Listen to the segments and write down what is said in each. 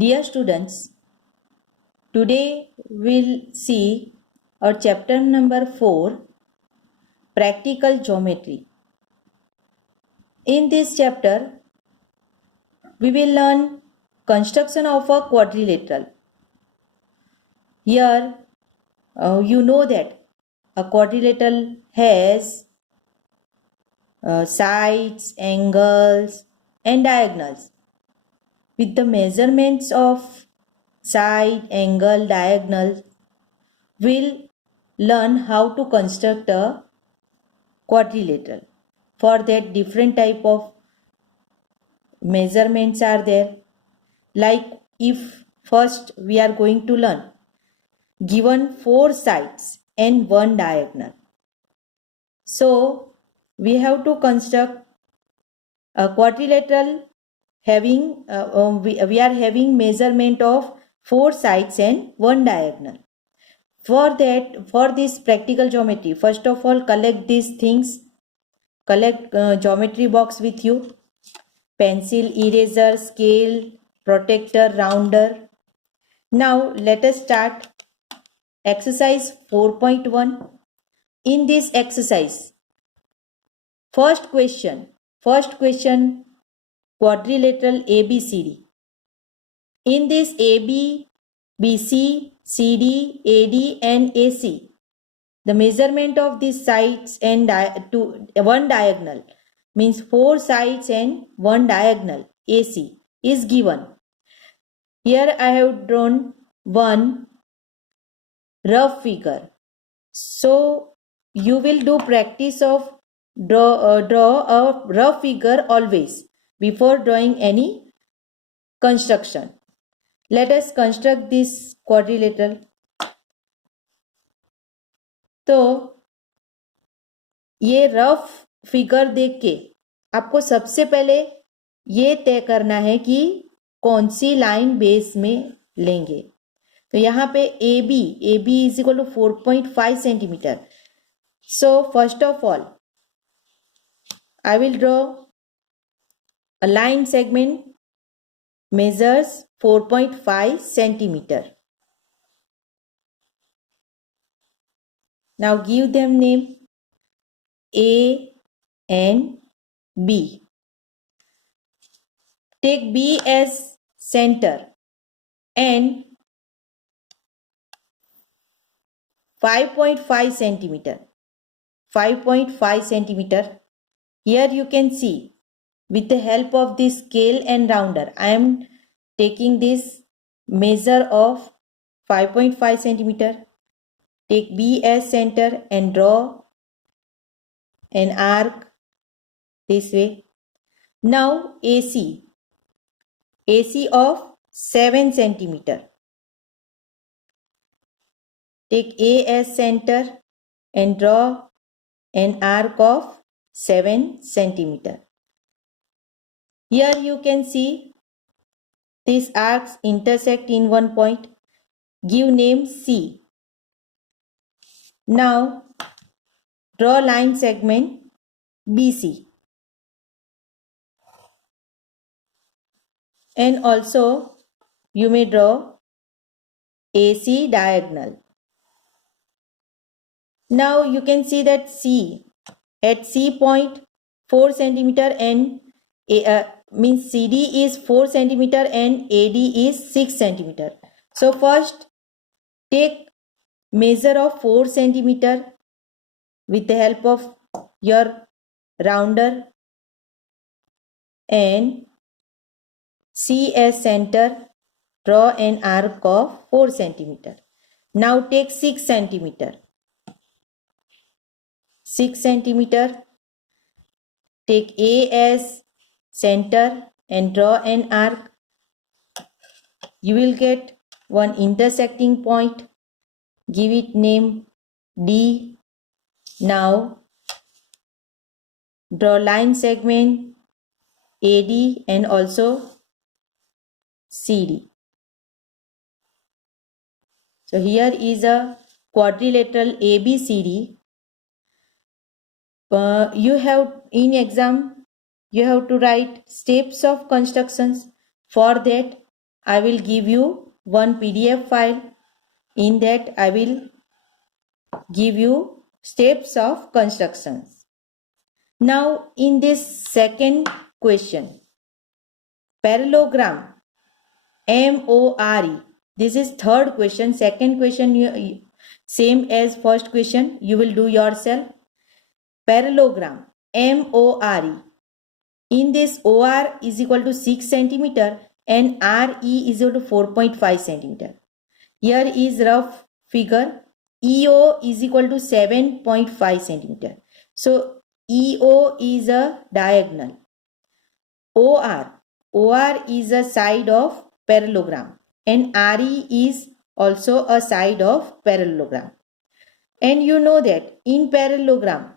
Dear students, today we'll see our chapter number 4, Practical Geometry. In this chapter, we will learn construction of a quadrilateral. Here, you know that a quadrilateral has sides, angles, and diagonals. With the measurements of side, angle, diagonal, we'll learn how to construct a quadrilateral. For that, different type of measurements are there. Like if first we are going to learn given 4 sides and 1 diagonal. So we have to construct a quadrilateral having we are having measurement of 4 sides and 1 diagonal. For this practical geometry, first of all collect these things. Collect geometry box with you, pencil, eraser, scale, protractor, rounder. Now let us start exercise 4.1. In this exercise, first question quadrilateral ABCD. In this AB, BC, CD, AD and AC, the measurement of these sides and one diagonal means 4 sides and 1 diagonal AC is given. Here I have drawn one rough figure. So you will do practice of draw a rough figure always before drawing any construction. Let us construct this quadrilateral. तो ये rough figure देख के आपको सबसे पहले ये तय करना है कि कौन सी लाइन बेस में लेंगे. तो यहाँ पे AB is equal to 4.5 centimetre. So first of all I will draw a line segment measures 4.5 centimeter. Now give them name A and B. Take B as center and 5.5 centimeter. 5.5 centimeter. Here you can see with the help of this scale and rounder, I am taking this measure of 5.5 centimeter. Take B as center and draw an arc this way. Now AC of 7 centimeter. Take A as center and draw an arc of 7 centimeter. Here you can see these arcs intersect in one point. Give name C. Now draw line segment BC. And also you may draw AC diagonal. Now you can see that C at C point 4 centimeter and means CD is 4 centimeter and AD is 6 centimeter. So first take measure of 4 centimeter with the help of your rounder and C as center, draw an arc of 4 centimeter. Now take 6 centimeter. 6 centimeter. Take A as center and draw an arc. You will get one intersecting point. Give it name D. Now draw line segment AD and also CD. So here is a quadrilateral ABCD. You have in exam you have to write steps of constructions. For that I will give you one PDF file. In that I will give you steps of constructions. Now in this second question, parallelogram, MORE. This is third question. Second question same as first question. You will do yourself. Parallelogram, MORE. In this, OR is equal to 6 centimeter and RE is equal to 4.5 centimeter. Here is rough figure. EO is equal to 7.5 centimeter. So EO is a diagonal. OR is a side of parallelogram and RE is also a side of parallelogram. And you know that in parallelogram,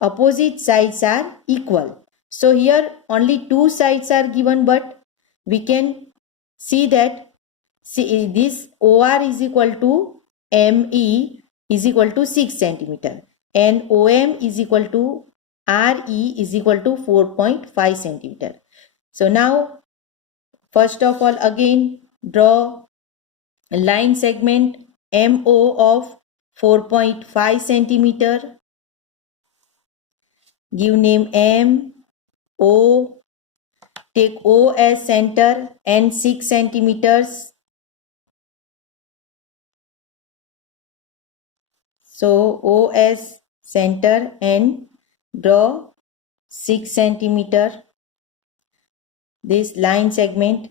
opposite sides are equal. So here only two sides are given, but we can see that this OR is equal to ME is equal to 6 centimeter and OM is equal to RE is equal to 4.5 centimeter. So now first of all again draw a line segment MO of 4.5 centimeter. Give name M, O, take O as center and 6 centimeters. So O as center and draw 6 centimeter. This line segment.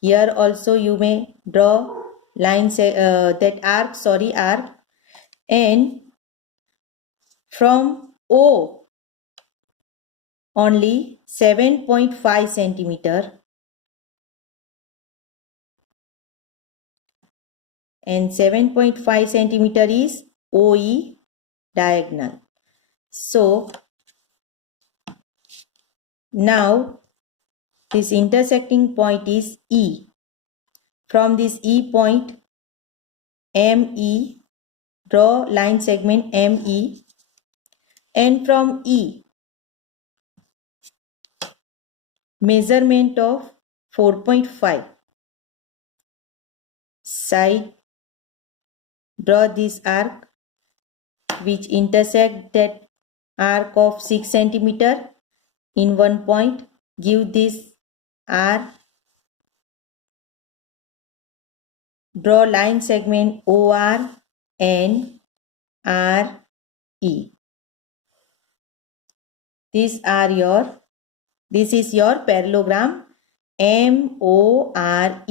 Here also you may draw line that arc, and from O only 7.5 centimeter and 7.5 centimeter is OE diagonal. So now this intersecting point is E. From this E point ME, draw line segment ME, and from E measurement of 4.5 side, draw this arc which intersect that arc of 6 centimeter in one point. Give this R, draw line segment OR and RE. This is your parallelogram MORE.